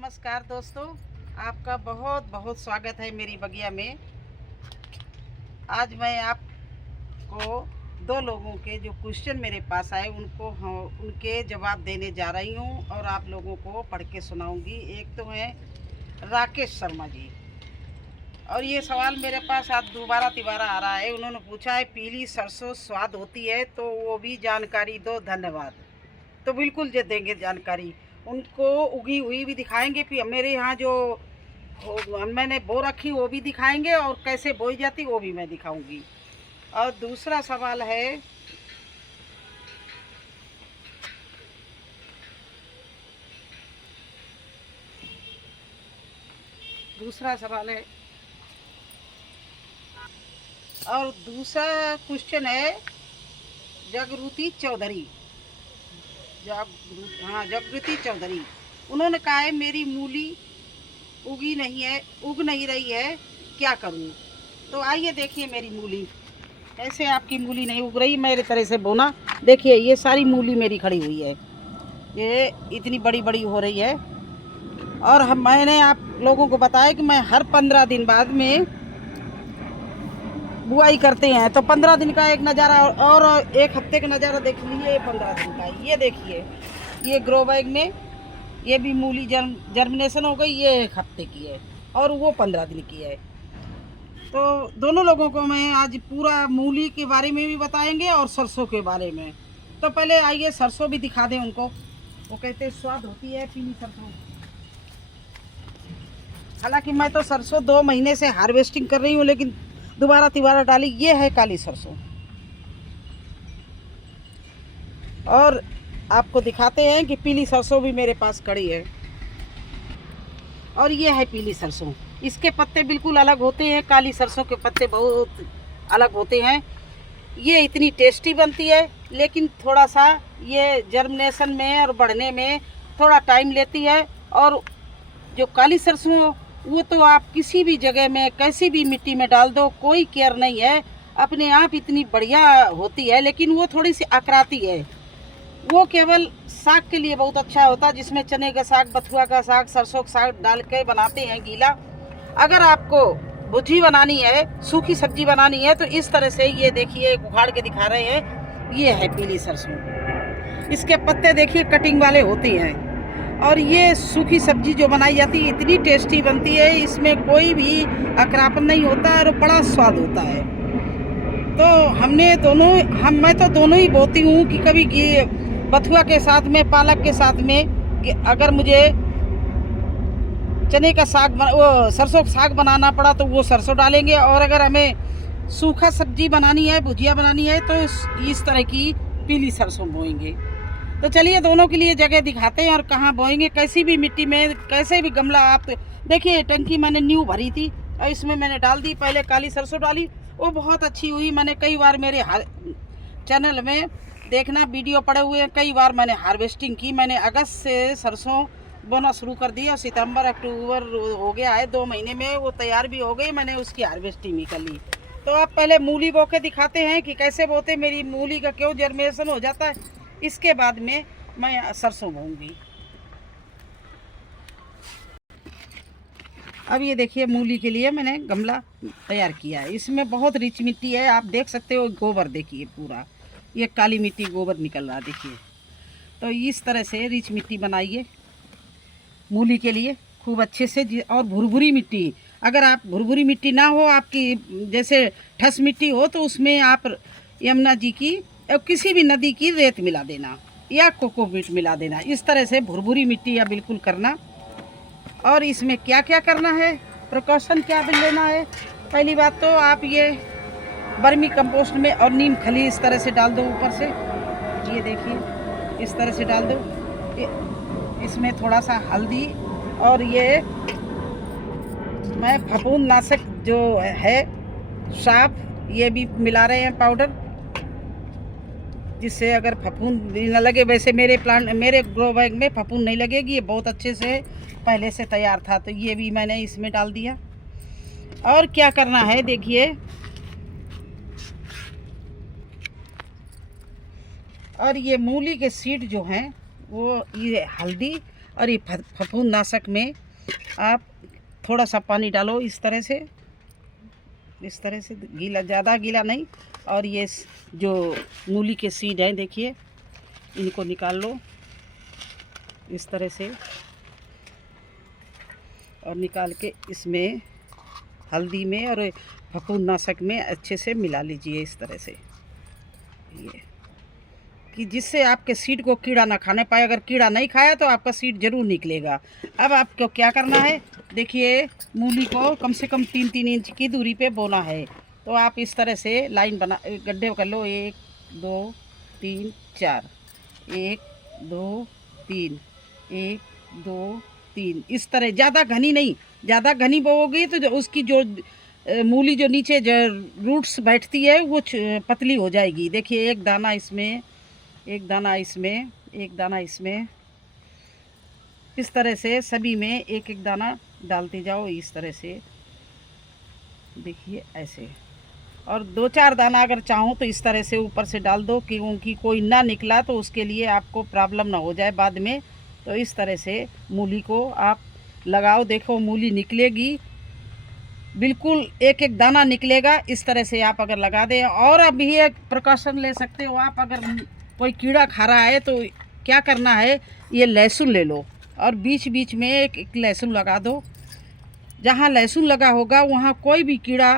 नमस्कार दोस्तों, आपका बहुत बहुत स्वागत है मेरी बगिया में। आज मैं आपको दो लोगों के जो क्वेश्चन मेरे पास आए उनके जवाब देने जा रही हूं और आप लोगों को पढ़ के सुनाऊंगी। एक तो है राकेश शर्मा जी, और ये सवाल मेरे पास आज दोबारा तिबारा आ रहा है। उन्होंने पूछा है पीली सरसों स्वाद होती है, तो वो भी जानकारी दो, धन्यवाद। तो बिल्कुल जे देंगे जानकारी, उनको उगी हुई भी दिखाएंगे, फिर मेरे यहाँ जो मैंने बो रखी वो भी दिखाएंगे, और कैसे बोई जाती वो भी मैं दिखाऊंगी। और दूसरा सवाल है और दूसरा क्वेश्चन है जागृति चौधरी। जागृति चौधरी, उन्होंने कहा है मेरी मूली उग नहीं रही है, क्या करूं? तो आइए देखिए मेरी मूली। ऐसे आपकी मूली नहीं उग रही, मेरे तरह से बोना। देखिए ये सारी मूली मेरी खड़ी हुई है, ये इतनी बड़ी बड़ी हो रही है। और मैंने आप लोगों को बताया कि मैं हर 15 दिन बाद में बुआई करते हैं, तो 15 दिन का एक नज़ारा और एक हफ्ते का नज़ारा देख लीजिए। 15 दिन का ये देखिए, ये ग्रो बैग में ये भी मूली जर्मिनेशन हो गई, ये एक हफ्ते की है और वो 15 दिन की है। तो दोनों लोगों को मैं आज पूरा मूली के बारे में भी बताएंगे और सरसों के बारे में। तो पहले आइए सरसों भी दिखा दें उनको। वो कहते हैं स्वाद होती है पीली सरसों। हालांकि मैं तो सरसों 2 महीने से हार्वेस्टिंग कर रही हूँ, लेकिन दोबारा तिबारा डाली। ये है काली सरसों, और आपको दिखाते हैं कि पीली सरसों भी मेरे पास खड़ी है। और ये है पीली सरसों, इसके पत्ते बिल्कुल अलग होते हैं, काली सरसों के पत्ते बहुत अलग होते हैं। ये इतनी टेस्टी बनती है, लेकिन थोड़ा सा ये जर्मिनेशन में और बढ़ने में थोड़ा टाइम लेती है। और जो काली सरसों, वो तो आप किसी भी जगह में कैसी भी मिट्टी में डाल दो, कोई केयर नहीं है, अपने आप इतनी बढ़िया होती है। लेकिन वो थोड़ी सी अकराती है। वो केवल साग के लिए बहुत अच्छा होता है, जिसमें चने का साग, बथुआ का साग, सरसों का साग डाल के बनाते हैं गीला। अगर आपको भुजी बनानी है, सूखी सब्जी बनानी है, तो इस तरह से ये देखिए उखाड़ के दिखा रहे हैं। ये है पीली सरसों, इसके पत्ते देखिए कटिंग वाले होते हैं। और ये सूखी सब्जी जो बनाई जाती है इतनी टेस्टी बनती है, इसमें कोई भी अकरापन नहीं होता है और बड़ा स्वाद होता है। तो मैं तो दोनों ही बोती हूँ कि कभी बथुआ के साथ में, पालक के साथ में, अगर मुझे चने का साग वो सरसों का साग बनाना पड़ा तो वो सरसों डालेंगे, और अगर हमें सूखा सब्जी बनानी है, भुजिया बनानी है, तो इस तरह की पीली सरसों बोएंगे। तो चलिए दोनों के लिए जगह दिखाते हैं और कहाँ बोएंगे, कैसी भी मिट्टी में, कैसे भी गमला। आप देखिए टंकी मैंने न्यू भरी थी और इसमें मैंने डाल दी, पहले काली सरसों डाली, वो बहुत अच्छी हुई। मैंने कई बार मेरे चैनल में देखना वीडियो पड़े हुए हैं, कई बार मैंने हार्वेस्टिंग की। मैंने अगस्त से सरसों बोना शुरू कर दिया, सितंबर अक्टूबर हो गया है, 2 महीने में वो तैयार भी हो गई, मैंने उसकी हार्वेस्टिंग भी कर ली। तो आप पहले मूली बो के दिखाते हैं कि कैसे बोते, मेरी मूली का क्यों जर्मिनेशन हो जाता है, इसके बाद में मैं सरसों बोऊंगी। अब ये देखिए मूली के लिए मैंने गमला तैयार किया है, इसमें बहुत रिच मिट्टी है, आप देख सकते हो। गोबर देखिए पूरा, ये काली मिट्टी गोबर निकल रहा है, देखिए। तो इस तरह से रिच मिट्टी बनाइए मूली के लिए खूब अच्छे से। और भुरभुरी मिट्टी, अगर आप भुरभुरी मिट्टी ना हो आपकी, जैसे ठस मिट्टी हो, तो उसमें आप यमुना जी की और किसी भी नदी की रेत मिला देना या कोकोपीट मिला देना। इस तरह से भुरभुरी मिट्टी या बिल्कुल करना। और इसमें क्या क्या करना है, प्रिकॉशन क्या लेना है। पहली बात तो आप ये वर्मी कंपोस्ट में और नीम खली इस तरह से डाल दो ऊपर से, ये देखिए इस तरह से डाल दो। इसमें थोड़ा सा हल्दी, और ये मैं फफूंद नाशक जो है साफ, ये भी मिला रहे हैं पाउडर, जिससे अगर फफूंद भी न लगे। वैसे मेरे ग्रो बैग में फफूंद नहीं लगेगी, ये बहुत अच्छे से पहले से तैयार था, तो ये भी मैंने इसमें डाल दिया। और क्या करना है देखिए, और ये मूली के सीड जो हैं वो, ये हल्दी और ये फफूंदनाशक में आप थोड़ा सा पानी डालो, इस तरह से गीला, ज़्यादा गीला नहीं। और ये जो मूली के सीड हैं देखिए, इनको निकाल लो इस तरह से, और निकाल के इसमें हल्दी में और फफूंदनाशक में अच्छे से मिला लीजिए इस तरह से, ये कि जिससे आपके सीड को कीड़ा ना खाने पाए। अगर कीड़ा नहीं खाया तो आपका सीड जरूर निकलेगा। अब आपको क्या करना है, देखिए मूली को कम से कम 3-3 इंच की दूरी पे बोना है। तो आप इस तरह से लाइन बना, गड्ढे कर लो, 1 2 3 4, 1 2 3, 1 2 3, इस तरह। ज़्यादा घनी नहीं, ज़्यादा घनी बोओगी तो उसकी जो मूली जो नीचे जो रूट्स बैठती है वो पतली हो जाएगी। देखिए एक दाना इसमें, एक दाना इसमें, एक दाना इसमें, इस तरह से सभी में एक एक दाना डालते जाओ इस तरह से, देखिए ऐसे। और 2-4 दाना अगर चाहो तो इस तरह से ऊपर से डाल दो, क्योंकि कोई ना निकला तो उसके लिए आपको प्रॉब्लम ना हो जाए बाद में। तो इस तरह से मूली को आप लगाओ, देखो मूली निकलेगी, बिल्कुल एक एक दाना निकलेगा। इस तरह से आप अगर लगा दें, और अभी एक प्रिकॉशन ले सकते हो आप, अगर कोई कीड़ा खा रहा है तो क्या करना है, ये लहसुन ले लो और बीच बीच में एक लहसुन लगा दो। जहाँ लहसुन लगा होगा वहाँ कोई भी कीड़ा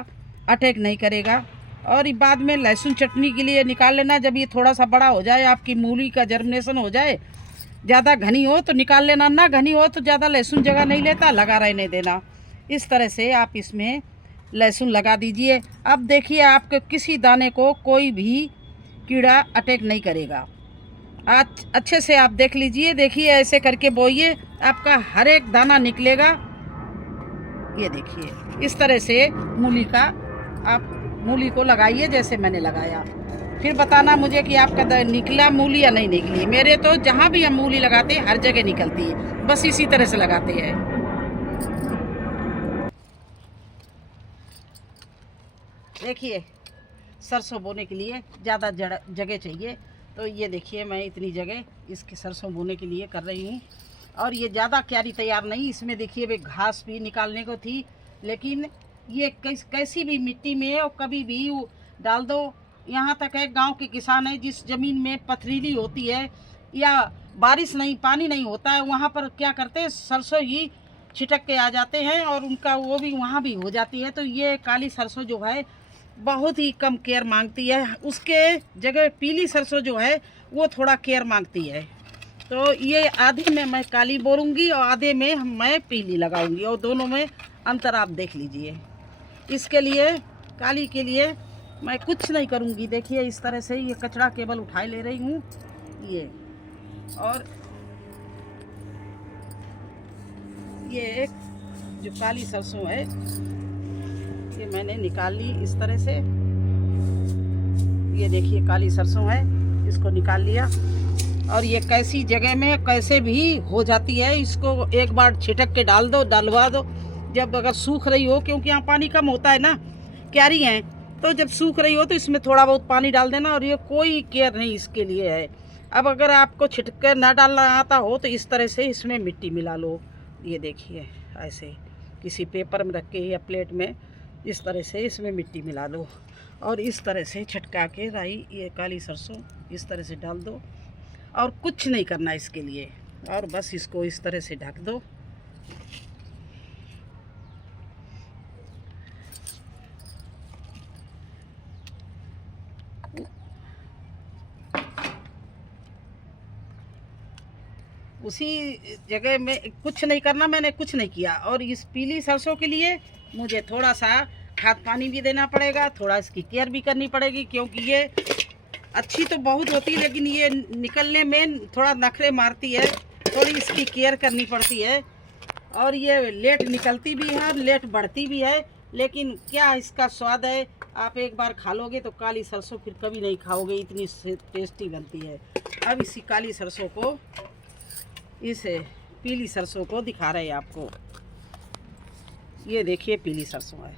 अटैक नहीं करेगा। और बाद में लहसुन चटनी के लिए निकाल लेना, जब ये थोड़ा सा बड़ा हो जाए, आपकी मूली का जर्मिनेशन हो जाए, ज़्यादा घनी हो तो निकाल लेना, ना घनी हो तो ज़्यादा लहसुन जगह नहीं लेता, लगा रहने देना। इस तरह से आप इसमें लहसुन लगा दीजिए। अब देखिए आपके किसी दाने को कोई भी कीड़ा अटैक नहीं करेगा। आज अच्छे से आप देख लीजिए, देखिए ऐसे करके बोइए, आपका हर एक दाना निकलेगा। ये देखिए इस तरह से मूली का आप मूली को लगाइए जैसे मैंने लगाया। फिर बताना मुझे कि आपका निकला मूली या नहीं निकली। मेरे तो जहाँ भी हम मूली लगाते हैं हर जगह निकलती है, बस इसी तरह से लगाते हैं। देखिए सरसों बोने के लिए ज़्यादा जगह चाहिए, तो ये देखिए मैं इतनी जगह इसके सरसों बोने के लिए कर रही हूँ। और ये ज़्यादा क्यारी तैयार नहीं, इसमें देखिए वे घास भी निकालने को थी, लेकिन ये कैसी भी मिट्टी में और कभी भी डाल दो। यहाँ तक है गांव के किसान है, जिस ज़मीन में पथरीली होती है या बारिश नहीं, पानी नहीं होता है, वहाँ पर क्या करते हैं, सरसों ही छिटक के आ जाते हैं और उनका वो भी वहाँ भी हो जाती है। तो ये काली सरसों जो है बहुत ही कम केयर मांगती है, उसके जगह पीली सरसों जो है वो थोड़ा केयर मांगती है। तो ये आधे में मैं काली बोरूंगी और आधे में मैं पीली लगाऊंगी, और दोनों में अंतर आप देख लीजिए। इसके लिए काली के लिए मैं कुछ नहीं करूंगी, देखिए इस तरह से ये कचरा केवल उठा ले रही हूँ ये। और ये एक जो काली सरसों है ये मैंने निकाल ली इस तरह से, ये देखिए काली सरसों है, इसको निकाल लिया। और ये कैसी जगह में कैसे भी हो जाती है, इसको एक बार छिटक के डाल दो, डलवा दो जब अगर सूख रही हो, क्योंकि यहाँ पानी कम होता है ना, क्यारी हैं, तो जब सूख रही हो तो इसमें थोड़ा बहुत पानी डाल देना। और ये कोई केयर नहीं इसके लिए है। अब अगर आपको छिटक ना डालना आता हो तो इस तरह से इसमें मिट्टी मिला लो, ये देखिए ऐसे किसी पेपर में रख के या प्लेट में इस तरह से इसमें मिट्टी मिला लो, और इस तरह से छटका के राई ये काली सरसों इस तरह से डाल दो। और कुछ नहीं करना इसके लिए, और बस इसको इस तरह से ढक दो। उसी जगह में कुछ नहीं करना, मैंने कुछ नहीं किया। और इस पीली सरसों के लिए मुझे थोड़ा सा खाद पानी भी देना पड़ेगा, थोड़ा इसकी केयर भी करनी पड़ेगी, क्योंकि ये अच्छी तो बहुत होती है लेकिन ये निकलने में थोड़ा नखरे मारती है, थोड़ी इसकी केयर करनी पड़ती है। और ये लेट निकलती भी है, लेट बढ़ती भी है, लेकिन क्या इसका स्वाद है, आप एक बार खा लोगे तो काली सरसों फिर कभी नहीं खाओगे, इतनी टेस्टी बनती है। अब इसी काली सरसों को, इस पीली सरसों को दिखा रहे हैं आपको, ये देखिए पीली सरसों है।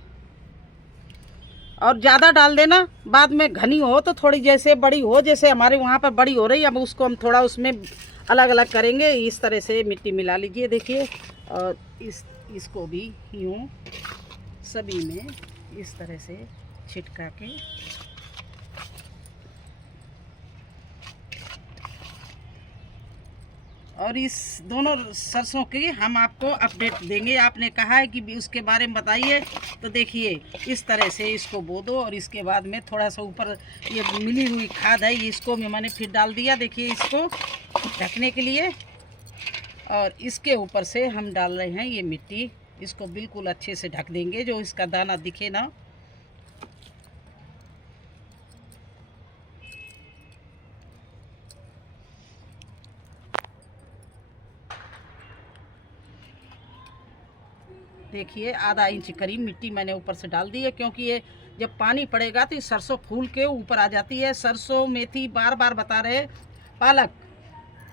और ज़्यादा डाल देना, बाद में घनी हो तो थोड़ी जैसे बड़ी हो, जैसे हमारे वहाँ पर बड़ी हो रही है, अब उसको हम थोड़ा उसमें अलग अलग करेंगे। इस तरह से मिट्टी मिला लीजिए, देखिए। और इसको भी यूँ सभी में इस तरह से छिटका के और इस दोनों सरसों की हम आपको अपडेट देंगे। आपने कहा है कि उसके बारे में बताइए, तो देखिए इस तरह से इसको बो दो और इसके बाद में थोड़ा सा ऊपर ये मिली हुई खाद है, इसको मैंने फिर डाल दिया, देखिए इसको ढकने के लिए। और इसके ऊपर से हम डाल रहे हैं ये मिट्टी, इसको बिल्कुल अच्छे से ढक देंगे, जो इसका दाना दिखे ना। देखिए आधा इंच करीब मिट्टी मैंने ऊपर से डाल दी है, क्योंकि ये जब पानी पड़ेगा तो ये सरसों फूल के ऊपर आ जाती है। सरसों, मेथी, बार बार बता रहे, पालक,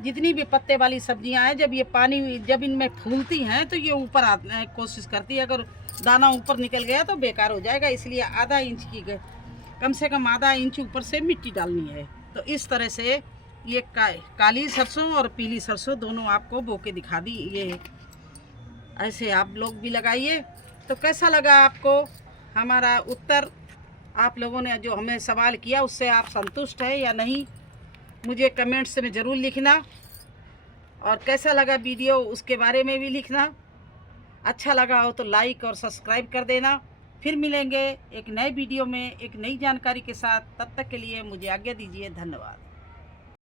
जितनी भी पत्ते वाली सब्जियां हैं, जब ये पानी जब इनमें फूलती हैं तो ये ऊपर आने की कोशिश करती है। अगर दाना ऊपर निकल गया तो बेकार हो जाएगा, इसलिए आधा इंच की कम से कम आधा इंच ऊपर से मिट्टी डालनी है। तो इस तरह से ये काली सरसों और पीली सरसों दोनों आपको बो के दिखा दी। ये ऐसे आप लोग भी लगाइए। तो कैसा लगा आपको हमारा उत्तर? आप लोगों ने जो हमें सवाल किया उससे आप संतुष्ट हैं या नहीं, मुझे कमेंट्स में ज़रूर लिखना। और कैसा लगा वीडियो उसके बारे में भी लिखना। अच्छा लगा हो तो लाइक और सब्सक्राइब कर देना। फिर मिलेंगे एक नए वीडियो में एक नई जानकारी के साथ। तब तक के लिए मुझे आज्ञा दीजिए। धन्यवाद।